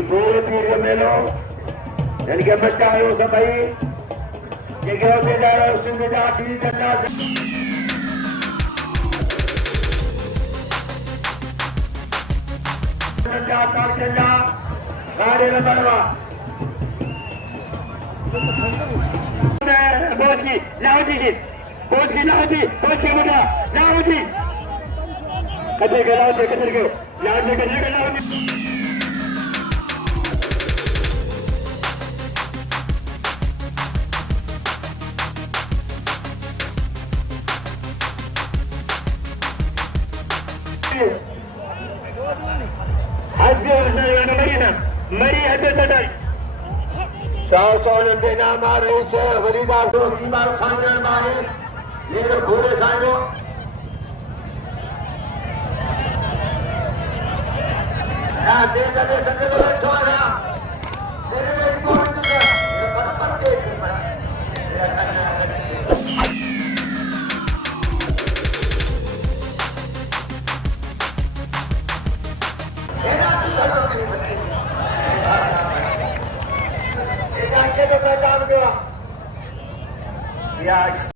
ये पूरे पीर का मेलो यानी कि बच्चा है वो सब भाई ये क्या होते जा रहा है सिंध जा टीवी चलना जा कार चलना गाड़ी में बनवा बोझ की लाओ जी बोझ की लाओ जी बता लाओ जी कचरे के लाओ जी कचरे के लाओ जी मरी हद तक सौन देना मारे से वरीदार दो बीमार खाने मारे मेरे पूरे साइडो ना दे दे संगे तो छोड़ा मेरे लिए कौन तुझे ये पर के Yeah.